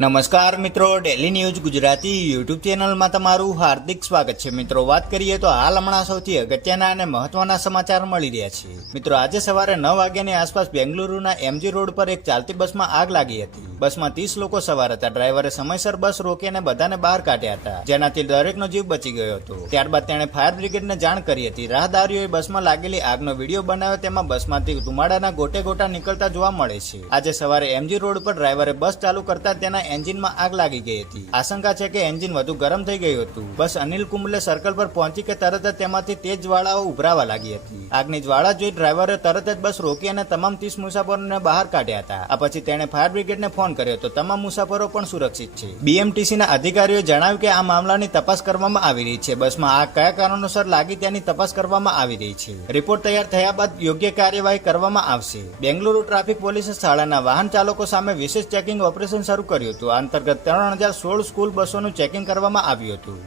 નમસ્કાર મિત્રો daily news Gujarati YouTube ચેનલમાં તમારું હાર્દિક સ્વાગત છે. મિત્રો, વાત કરીએ તો હાલ હમણાં સૌથી અગત્યના અને મહત્વના સમાચાર મળી રહ્યા છે. મિત્રો, આજે સવારે નવ વાગ્યાની આસપાસ બેંગલુરુના એમજી રોડ પર એક ચાલતી બસમાં આગ લાગી હતી. બસમાં ત્રીસ લોકો સવાર હતા. ડ્રાઈવરે સમયસર બસ રોકી અને બધાને બહાર કાઢ્યા હતા. જેનાથી દરેકનો જીવ બચી ગયો હતો. ત્યારબાદ તેણે ફાયર બ્રિગેડને જાણ કરી હતી. રાહદારીઓએ બસમાં લાગેલી આગનો વીડિયો બનાવ્યો તેમાં બસમાંથી ધુમાડાના ગોટે ગોટા નીકળતા જોવા મળે છે. આજે સવારે એમજી રોડ પર ડ્રાઈવરે બસ ચાલુ કરતા તેના એન્જિનમાં આગ લાગી ગઈ હતી. આશંકા છે કે એન્જિન વધુ ગરમ થઈ ગયું હતું. બસ અનિલ કુંબલે સર્કલ પર પહોંચી કે તરત જ તેમાંથી તેજ જ્વાળાઓ ઉભરાવા લાગી હતી. આગની જ્વાળા જોઈ ડ્રાઈવરે તરત જ બસ રોકી અને તમામ ત્રીસ મુસાફરોને બહાર કાઢ્યા હતા. આ પછી તેણે ફાયર બ્રિગેડને ફોન કર્યો તો તમામ મુસાફરો પણ સુરક્ષિત છે. બીએમટીસીના અધિકારીઓએ જણાવ્યું કે આ મામલાની તપાસ કરવામાં આવી રહી છે. બસમાં આગ કયા કારણોસર લાગી તેની તપાસ કરવામાં આવી રહી છે. રિપોર્ટ તૈયાર થયા બાદ યોગ્ય કાર્યવાહી કરવામાં આવશે. બેંગલુરુ ટ્રાફિક પોલીસે શાળાના વાહન ચાલકો સામે વિશેષ ચેકિંગ ઓપરેશન શરૂ કર્યું હતું. અંતર્ગત ત્રણ હજાર સોળ સ્કૂલ બસોનું ચેકિંગ કરવામાં આવ્યું હતું.